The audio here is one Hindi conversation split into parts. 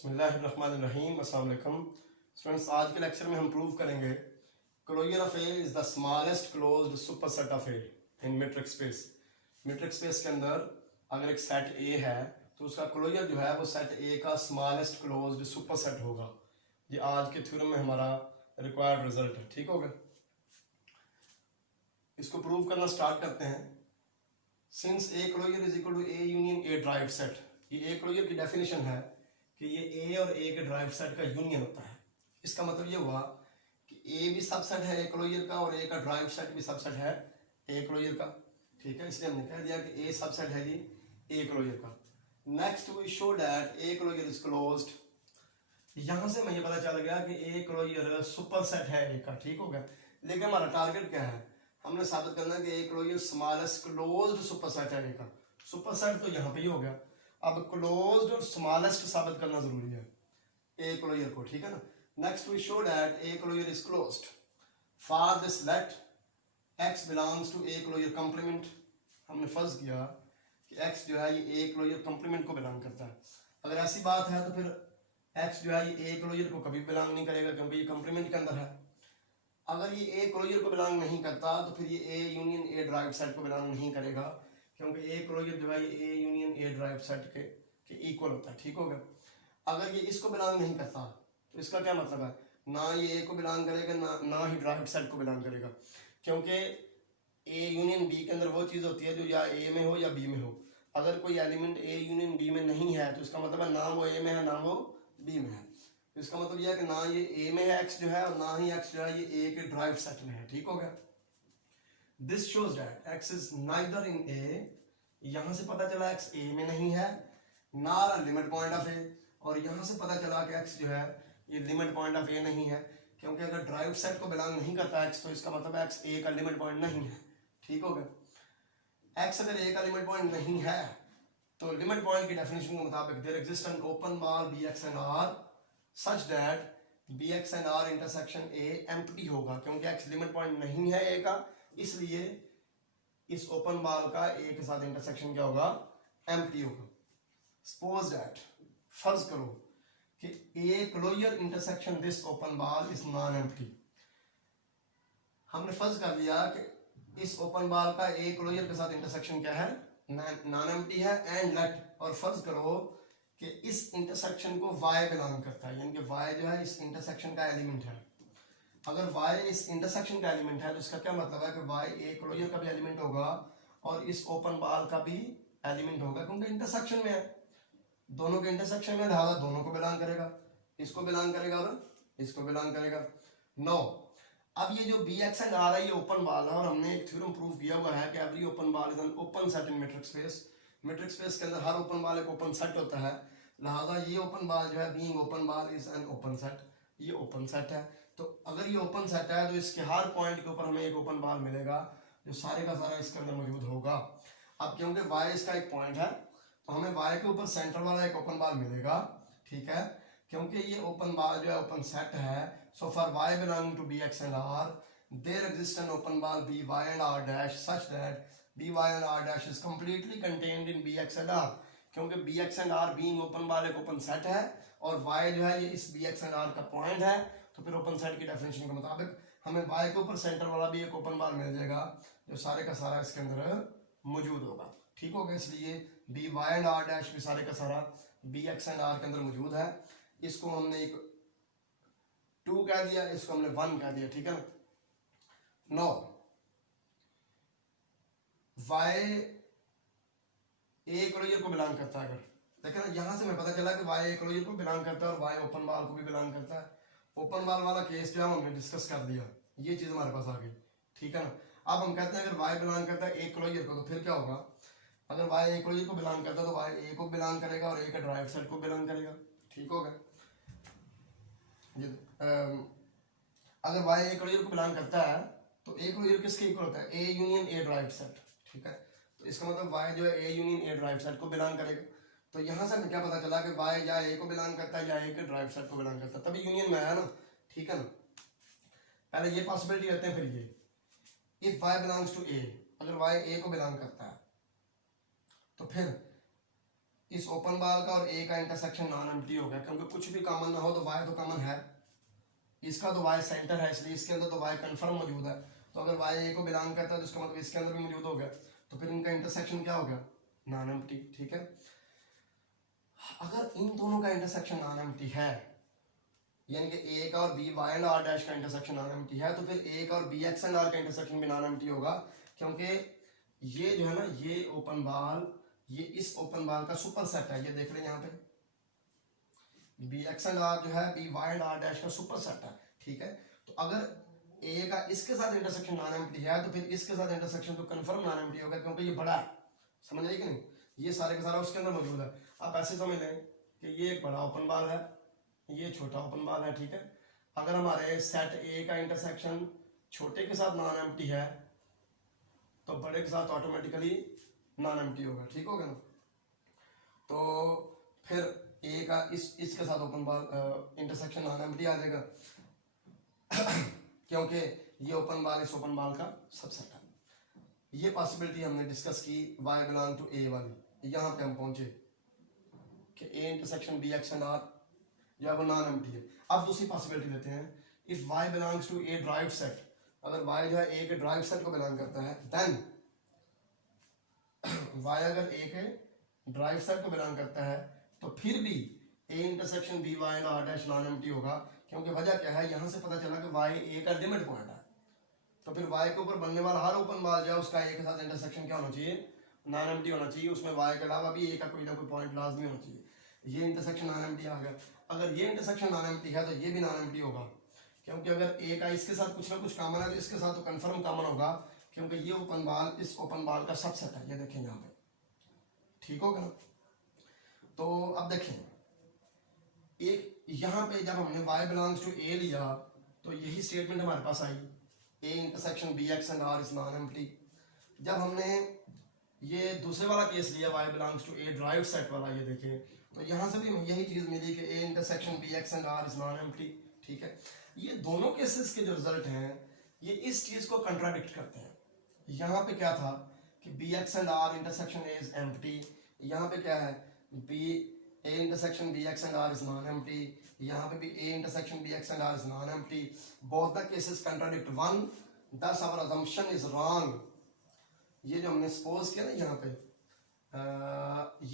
बिस्मिल्लाहिर्रहमानिर्रहीम। अस्सलाम वालेकुम स्टूडेंट्स, आज के लेक्चर में हम प्रूव करेंगे closure of A is the smallest closed superset of A in metric space. Metric space के अंदर अगर एक सेट ए है तो उसका क्लोजर जो है वो सेट ए का स्मॉलेस्ट क्लोज्ड सुपरसेट होगा। ये आज के थ्योरम में हमारा रिक्वायर्ड रिजल्ट है। ठीक होगा, इसको प्रूव करना स्टार्ट करते हैं। Since A closure is equal to A union A derived set, ये ए क्लोजर की डेफिनेशन है कि ये ए और ए के ड्राइव सेट का यूनियन होता है। इसका मतलब ये हुआ कि ए भी सबसेट है ए क्लोजर का और ए का ड्राइव सेट भी सबसेट है ए क्लोजर का। ठीक है, इसलिए हमने कह दिया कि ए सबसेट है जी ए क्लोजर का। Next we show that A closure is closed. यहां से मुझे पता चल गया कि ए क्लोजर सुपरसेट है ए का। ठीक हो गया, लेकिन हमारा टारगेट क्या है, हमने साबित करना है कि A closure smallest closed superset है ए का। सुपरसेट तो यहाँ पे ही हो गया, अब क्लोज्ड और स्मॉलेस्ट साबित करना जरूरी है ए क्लोजर को। ठीक है ना। Next we show that A closure is closed for this let x belongs to A closure complement. हमने फर्ज किया कि x जो है ये ए क्लोजर कंप्लीमेंट को बिलोंग करता है। अगर ऐसी बात है तो फिर x जो है ये ए क्लोजर को कभी बिलोंग नहीं करेगा क्योंकि ये कंप्लीमेंट के अंदर है। अगर ये ए क्लोजर को बिलोंग नहीं करता तो फिर ये ए यूनियन ए ड्राइव सेट को बिलोंग नहीं करेगा क्योंकि ए क्लोजर जो है ये ए यूनियन ए ड्राइव सेट के इक्वल होता है। ठीक हो गया। अगर ये इसको बिलोंग नहीं करता तो इसका क्या मतलब है, ना ये ए को बिलोंग करेगा ना ही ड्राइव सेट को बिलोंग करेगा, क्योंकि ए यूनियन बी के अंदर वो चीज़ होती है जो या ए में हो या बी में हो। अगर कोई एलिमेंट ए यूनियन बी में नहीं है तो इसका मतलब है ना वो ए में है ना वो बी में है। तो इसका मतलब यह है कि ना ये ए में है एक्स जो है और ना ही एक्स जो है ये ए के ड्राइव सेट में है। ठीक हो गया। This shows that x is neither in a, यहां से पता चला x a में नहीं है, nor a limit point of a, और यहां से पता चला कि x जो है ये लिमिट पॉइंट ऑफ a नहीं है, क्योंकि अगर ड्राइव सेट को बिलोंग नहीं करता x तो इसका मतलब x a का लिमिट पॉइंट नहीं है। ठीक हो गया। x अगर a का लिमिट पॉइंट नहीं है तो लिमिट पॉइंट की डेफिनेशन के मुताबिक there exist an open ball bx and r such that bx and r intersection a empty होगा, क्योंकि x लिमिट पॉइंट नहीं है a का, इसलिए इस ओपन बॉल का ए के साथ इंटरसेक्शन क्या होगा, एम्प्टी होगा। सपोज दैट, फर्ज करो कि A closure intersection this open ball is non empty. हमने फर्ज कर लिया कि इस ओपन बॉल का ए क्लोजर के साथ इंटरसेक्शन क्या है, नॉन एम्प्टी है। एंड लेट, और फर्ज करो कि इस इंटरसेक्शन को y बिलोंग करता है, यानी कि y जो है इस इंटरसेक्शन का एलिमेंट है। अगर y इस इंटरसेक्शन का एलिमेंट है तो इसका क्या मतलब है कि y ए क्लोजर का भी एलिमेंट होगा और इस ओपन बॉल का भी एलिमेंट होगा, क्योंकि इंटरसेक्शन में है, दोनों के इंटरसेक्शन में, लिहाजा दोनों को बिलोंग करेगा, इसको बिलोंग करेगा और इसको बिलोंग करेगा। नो, अब ये जो bx एंड r है ये ओपन बॉल है और हमने एक थ्योरम प्रूव किया हुआ है कि every open ball is an open set in metric space. Metric space के अंदर हर ओपन बॉल एक ओपन सेट होता है, लिहाजा ये ओपन बॉल जो है being open ball is an open set, ये ओपन सेट है। तो अगर ये ओपन सेट है तो इसके हर पॉइंट के ऊपर हमें एक ओपन बॉल मिलेगा जो सारे का सारा इसके अंदर मौजूद होगा। अब क्योंकि y इसका एक पॉइंट है तो हमें y के ऊपर सेंटर वाला एक ओपन बॉल मिलेगा। ठीक है, क्योंकि ये ओपन बॉल जो है ओपन सेट है, so for y belonging to bx and r there exist an open ball by and r dash such that by and r dash is completely contained in bx and r, क्योंकि bx and r being open ball एक ओपन सेट है और y जो है ये इस bx एंड r का पॉइंट है, तो फिर ओपन सेट की डेफिनेशन के मुताबिक हमें y के ऊपर सेंटर वाला भी एक ओपन बॉल मिल जाएगा जो सारे का सारा इसके अंदर मौजूद होगा। ठीक होगा, इसलिए by एंड r डैश भी सारे का सारा bx एंड r के अंदर मौजूद है। इसको हमने एक 2 कह दिया, इसको हमने 1 कह दिया। ठीक है ना। नो, y ए क्लोजर को बिलोंग करता है, अगर देखा ना यहां से हमें पता चला कि y ए क्लोजर को बिलोंग करता है और y ओपन बॉल को भी बिलोंग करता है। ओपन बॉल वाला केस जो है हमने डिस्कस कर दिया, ये चीज हमारे पास आ गई। ठीक है ना। अब हम कहते हैं अगर y बिलोंग करता है ए क्लोजर को तो फिर क्या होगा, अगर y ए क्लोजर को बिलोंग करता है तो y ए को बिलोंग करेगा और ए का ड्राइव सेट को बिलोंग करेगा। ठीक होगा। अगर y ए क्लोजर को बिलोंग करता है तो ए क्लोजर किसके इक्वल होता है, ए यूनियन ए ड्राइव सेट। ठीक है, तो इसका मतलब y जो है ए यूनियन ए ड्राइव सेट को बिलोंग करेगा। तो यहां से हमें क्या पता चला कि y या ए को बिलोंग करता है या ए के ड्राइव सेट को बिलोंग करता है, तभी यूनियन में आया ना। ठीक है ना। पहले ये पॉसिबिलिटी रहते हैं, फिर ये if y belongs to a, अगर y a को बिलोंग करता है तो फिर इस ओपन बाल का और ए का इंटरसेक्शन नॉन एम्प्टी हो गया, क्योंकि कुछ भी कॉमन ना हो तो वाई तो कॉमन है, इसका तो वाई सेंटर है इसलिए इसके अंदर तो वाई कन्फर्म मौजूद है। तो अगर वाई ए को बिलोंग करता है तो इसका मतलब इसके अंदर भी मौजूद हो गया, तो फिर इनका इंटरसेक्शन क्या हो गया, नॉन एम्प्टी। ठीक है, अगर इन दोनों का इंटरसेक्शन नॉन एम्प्टी है, यानी कि ए का और B Y and R dash का इंटरसेक्शन नॉन एम्प्टी है, तो फिर ए का और बी एक्स एंड आर का इंटरसेक्शन भी नॉन एम्प्टी होगा, क्योंकि ये जो है ना, ये ओपन बाल, ये इस ओपन बाल का सुपर सेट है। ये देख रहे हैं यहाँ पे बी एक्स एंड आर जो है B Y and R dash का सुपर सेट है। ठीक है, तो अगर ए का इसके साथ इंटरसेक्शन नॉन एम्प्टी है तो फिर इसके साथ इंटरसेक्शन तो कंफर्म नॉन एम्प्टी होगा, क्योंकि ये बड़ा है, समझ आइए कि नहीं, ये सारे का सारा उसके अंदर मौजूद है। आप ऐसे समझ लें कि ये एक बड़ा ओपन बाल है, ये छोटा ओपन बाल है। ठीक है, अगर हमारे सेट ए का इंटरसेक्शन छोटे के साथ नॉन एम्प्टी है तो बड़े के साथ ऑटोमेटिकली नॉन एम्प्टी होगा। ठीक होगा ना, तो फिर ए का इसके साथ ओपन बाल इंटरसेक्शन नॉन एम्प्टी आ जाएगा क्योंकि ये ओपन बाल इस ओपन बाल का सबसेट है। ये पॉसिबिलिटी हमने डिस्कस की वाई बिलोंग टू ए वाली, यहाँ पे हम पहुंचे कि A intersection B X and R या वो नॉन एम्प्टी है। अब दूसरी पॉसिबिलिटी लेते हैं, if Y belongs to A derived set, अगर वाई जो है ए के ड्राइव सेट को बिलोंग करता है, देन वाई अगर ए के ड्राइव सेट को बिलोंग करता है तो फिर भी A intersection B Y and R dash non empty होगा, क्योंकि वजह क्या है, यहाँ से पता चला कि वाई ए का लिमिट पॉइंट है, तो फिर वाई के ऊपर बनने वाला हर ओपन बाल जो है उसका ए के साथ इंटरसेक्शन क्या होना चाहिए, नॉन एम्प्टी होना चाहिए, उसमें वाई के अलावा भी ए का कोई ना कोई पॉइंट लाजमी होना चाहिए। ये इंटरसेक्शन नॉन एम्प्टी आ गया। अगर ये इंटरसेक्शन नॉन एम्प्टी है तो ये भी नॉन एम्प्टी होगा, क्योंकि अगर ए का इसके साथ कुछ ना कुछ कॉमन है तो इसके साथ तो कंफर्म कॉमन होगा, क्योंकि ये ओपन बाल इस ओपन बाल का सबसेट है। ये देखें यहाँ पे, ठीक होगा ना। तो अब देखें, एक यहाँ पे जब हमने y बिलोंग्स टू a लिया तो यही स्टेटमेंट हमारे पास आई, a intersection B X and R is non empty. जब हमने ये दूसरे वाला केस लिया y belongs to a derived set वाला, ये देखें, तो यहाँ से भी हमें यही चीज मिली कि a intersection B X and R is non empty. ठीक है, ये दोनों केसेस के जो रिजल्ट हैं ये इस चीज को कंट्राडिक्ट करते हैं। यहाँ पे क्या था कि B X and R intersection is empty, यहाँ पे क्या है B A intersection bx and r is non-empty, यहाँ पे भी A intersection bx and r is non-empty. Both the cases contradict one, thus our assumption is wrong. ये जो हमने suppose किया ना यहाँ पे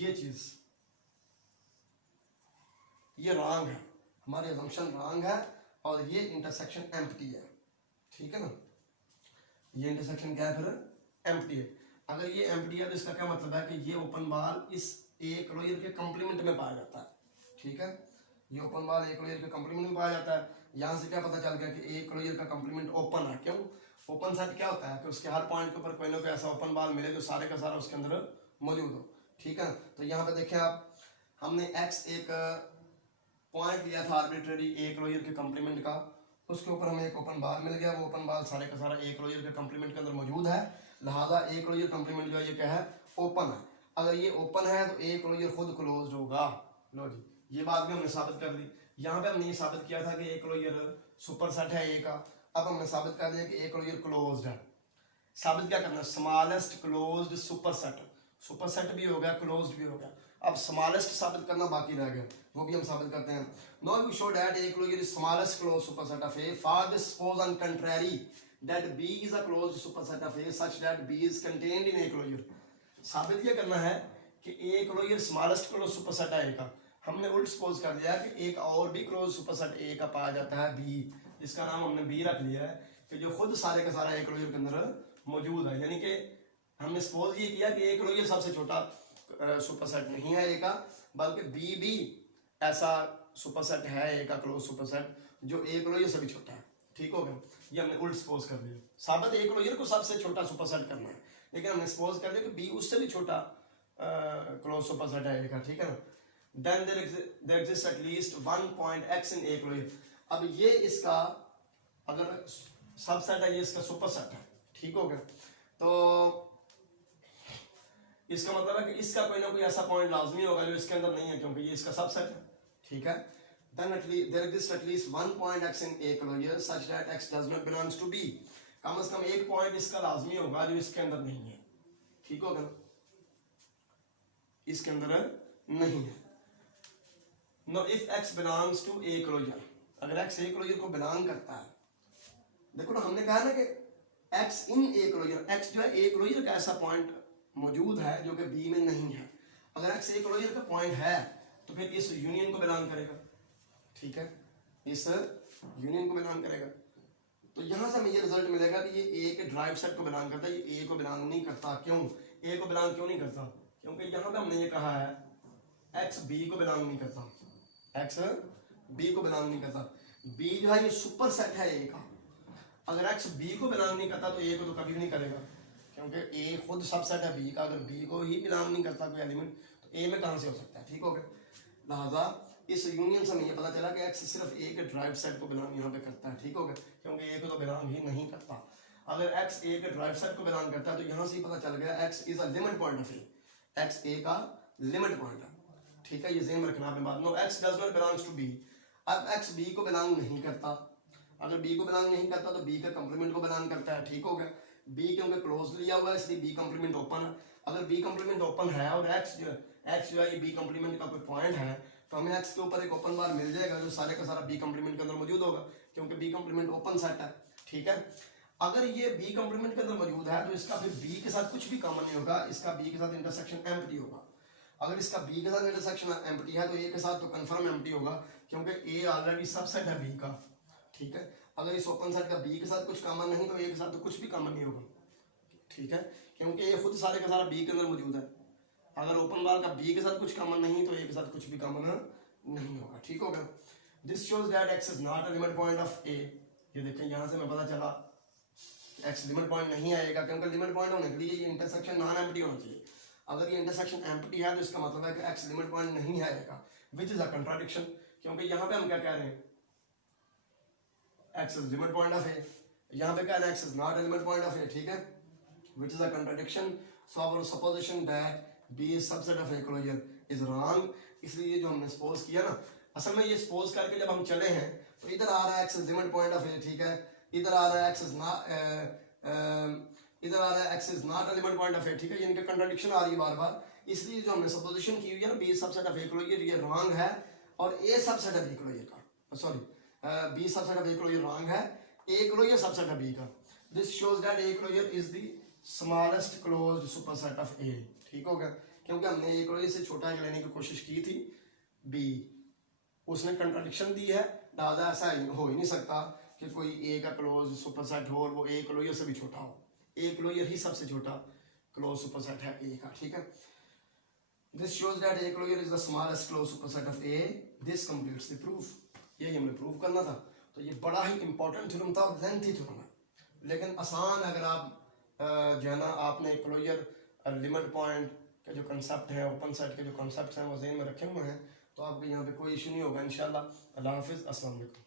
ये चीज ये wrong है, हमारी assumption wrong है और ये intersection empty है। ठीक है ना, ये intersection क्या है फिर empty है। अगर ये empty है तो इसका क्या मतलब है कि ये open बाल इस ए क्लोजर के कंप्लीमेंट में पाया जाता है। ठीक है, ये ओपन बाल ए क्लोजर के कंप्लीमेंट में पाया जाता है। यहाँ से क्या पता चल गया कि ए क्लोजर का कंप्लीमेंट ओपन है। क्यों, ओपन सेट क्या होता है कि उसके हर पॉइंट के ऊपर कोई ना कोई ऐसा ओपन बाल मिले जो सारे का सारा उसके अंदर मौजूद हो। ठीक है, तो यहाँ पे देखें आप, हमने एक्स एक पॉइंट लिया था आर्बिट्रेरी ए क्लोजर के कंप्लीमेंट का, उसके ऊपर हमें एक ओपन बाल मिल गया, वो ओपन बाल सारे का सारा ए क्लोजर के कंप्लीमेंट के अंदर मौजूद है, लिहाजा ए क्लोजर कंप्लीमेंट जो है ये क्या है, ओपन है। अगर ये ओपन है तो ए क्लोजर खुद क्लोज्ड होगा। लो जी, ये बात भी हमने साबित कर दी। यहाँ पे हमने ये साबित किया था कि ए क्लोजर सुपर सेट है ए का, अब हमने साबित कर दिया कि ए क्लोजर क्लोज्ड है। साबित क्या करना है, स्मॉलेस्ट क्लोज्ड सुपर सेट भी हो गया, क्लोज्ड भी हो गया, अब स्मॉलेस्ट साबित करना बाकी रह गया, वो भी हम साबित करते हैं। Now we show that A closure is smallest closed super set of A, for this suppose on contrary that B is a closed super set of A such that B is contained in A closure. साबित यह करना है कि A closure smallest close super set है ए का, हमने उल्ट सपोज कर दिया कि एक और भी क्लोज सुपर सेट ए का पाया जाता है बी, जिसका नाम हमने बी रख लिया है, कि जो खुद सारे का सारा ए क्लोजर के अंदर मौजूद है। यानी कि हमने सपोज ये किया कि ए क्लोजर सबसे छोटा सुपर सेट नहीं है ए का, बल्कि बी भी ऐसा सुपर सेट है ए का क्लोज सुपर सेट जो ए क्लोजर से भी छोटा है। ठीक हो गया, ये हमने उल्ट सपोज कर दिया। साबित ए क्लोजर को सबसे छोटा सुपर सेट करना है, लेकिन हमने सपोज कर लिया कि बी उससे भी छोटा क्लोज सुपर सेट है ए का। ठीक है ना, then there exist at least one point X in A closure. अब ये इसका अगर सबसेट है, ये इसका सुपर सेट है। ठीक हो गया, तो इसका मतलब है कि इसका कोई ना कोई ऐसा पॉइंट लाजमी होगा जो इसके अंदर नहीं है, क्योंकि ये इसका सबसेट है। ठीक है, then there exists at least one point x in a closure such that x does not belongs to b. कम से कम एक पॉइंट इसका लाजमी होगा जो इसके अंदर नहीं है। ठीक होगा ना, इसके अंदर नहीं है। No if x belongs to A closure, अगर x ए क्लोजर को बिलोंग करता है, देखो ना हमने कहा ना कि x in A closure, x जो है ए क्लोजर का ऐसा पॉइंट मौजूद है जो कि बी में नहीं है। अगर x ए क्लोजर का पॉइंट है तो फिर इस यूनियन को बिलोंग करेगा, ठीक है, इस यूनियन को बिलोंग करेगा। तो यहां से हमें ये रिजल्ट मिलेगा कि ये ए के ड्राइव सेट को बिलोंग करता है, ये ए को बिलोंग नहीं करता। क्यों ए को बिलोंग क्यों नहीं करता? क्योंकि यहां पे हमने ये कहा है एक्स बी को बिलोंग नहीं करता, एक्स बी को बिलोंग नहीं करता। बी जो है ये सुपर सेट है ए का, अगर एक्स बी को बिलोंग नहीं करता तो ए को तो कभी भी नहीं करेगा, क्योंकि ए खुद सबसेट है बी का। अगर बी को ही बिलोंग नहीं करता कोई एलिमेंट तो ए में कहां से हो सकता है, ठीक हो गया। लिहाजा इस यूनियन से हमें ये पता चला कि एक्स सिर्फ ए के ड्राइव सेट को बिलोंग यहाँ पे करता है, ठीक हो गया, क्योंकि ए को तो बिलोंग ही नहीं करता। अगर एक्स ए के ड्राइव सेट को बिलोंग करता है तो यहाँ से ही पता चल गया x is a limit point of A, x A का लिमिट पॉइंट है, ठीक है, ये ज़हन में रखना आपने बात। No X does not belongs to B, अब एक्स बी को बिलोंग नहीं करता। अगर बी को बिलोंग नहीं करता तो बी का कंप्लीमेंट को बिलोंग करता है, ठीक हो गया। बी क्योंकि क्लोज लिया हुआ है इसलिए बी कंप्लीमेंट ओपन है। अगर बी कंप्लीमेंट ओपन है और एक्स जो है ये बी कंप्लीमेंट का कोई पॉइंट है तो हमें एक्स के ऊपर एक ओपन बार मिल जाएगा जो सारे का सारा बी कंप्लीमेंट के अंदर मौजूद होगा, क्योंकि बी कंप्लीमेंट ओपन सेट है, ठीक है। अगर ये बी कंप्लीमेंट के अंदर मौजूद है तो इसका फिर बी के साथ कुछ भी कॉमन नहीं होगा, इसका बी के साथ इंटरसेक्शन एम्प्टी होगा। अगर इसका बी के साथ इंटरसेक्शन एम्प्टी है तो ए के साथ तो कंफर्म एम्प्टी होगा, क्योंकि ए ऑलरेडी सबसेट है बी का, ठीक है। अगर इस ओपन सेट का बी के साथ कुछ कॉमन नहीं तो ए के साथ तो कुछ भी कॉमन नहीं होगा, ठीक है, क्योंकि ये खुद सारे का सारा बी के अंदर मौजूद है। अगर ओपन बार का बी के साथ कुछ कॉमन नहीं तो ए के साथ कुछ भी कॉमन नहीं होगा, ठीक होगा। This shows that x is not a limit point of A, ये देखें यहाँ से हमें पता चला एक्स लिमिट पॉइंट नहीं आएगा, क्योंकि लिमिट पॉइंट होने के लिए ये इंटरसेक्शन नॉन एम्प्टी होना चाहिए। अगर ये इंटरसेक्शन एम्प्टी है तो इसका मतलब है कि एक्स लिमिट पॉइंट नहीं आएगा, विच इज अ कंट्राडिक्शन, क्योंकि यहाँ पे हम क्या कह रहे हैं x is limit point of A, यहाँ पे कह रहे हैं x is not a limit point of A, ठीक है, which is a contradiction. So our supposition that B is subset of A closure is wrong. इसलिए ये जो हमने सपोज किया ना, असल में ये सपोज करके जब हम चले हैं तो इधर आ रहा है x is limit point of A, ठीक है, इधर आ रहा है x is not इधर आ रहा है x is not a limit point of A, ठीक है, इनके कंट्राडिक्शन आ रही है बार बार। इसलिए जो हमने सपोजिशन की हुई है ना B subset of A closure, ये रॉन्ग है, और A subset of B closure का, sorry B subset of A closure wrong है, A closure subset of B का। This shows that A closure is the smallest closed superset of A, ठीक होगा, क्योंकि हमने ए क्लोजर से छोटा लेने की कोशिश की थी बी, उसने कंट्राडिक्शन दी है, दादा ऐसा हो ही नहीं सकता कि कोई ए का क्लोज सुपरसेट हो और वो ए क्लोजर से भी छोटा हो, ए क्लोजर ही सबसे छोटा क्लोज सुपरसेट है ए का, ठीक है। This shows that A closure is the smallest close superset of A, this completes the proof, यही हमने प्रूव करना था। तो ये बड़ा ही इंपॉर्टेंट थ्योरम था, लेंथी थ्योरम है, लेकिन आसान अगर आप जो है ना आपने क्लोजर लिमिट पॉइंट के जो कंसेप्ट है, ओपन सेट के जो कंसेप्ट हैं वो ज़हन में रखे हुए हैं तो आपको यहाँ पे कोई इशू नहीं होगा इंशाल्लाह। अल्लाह हाफिज़, अस्सलाम वालेकुम।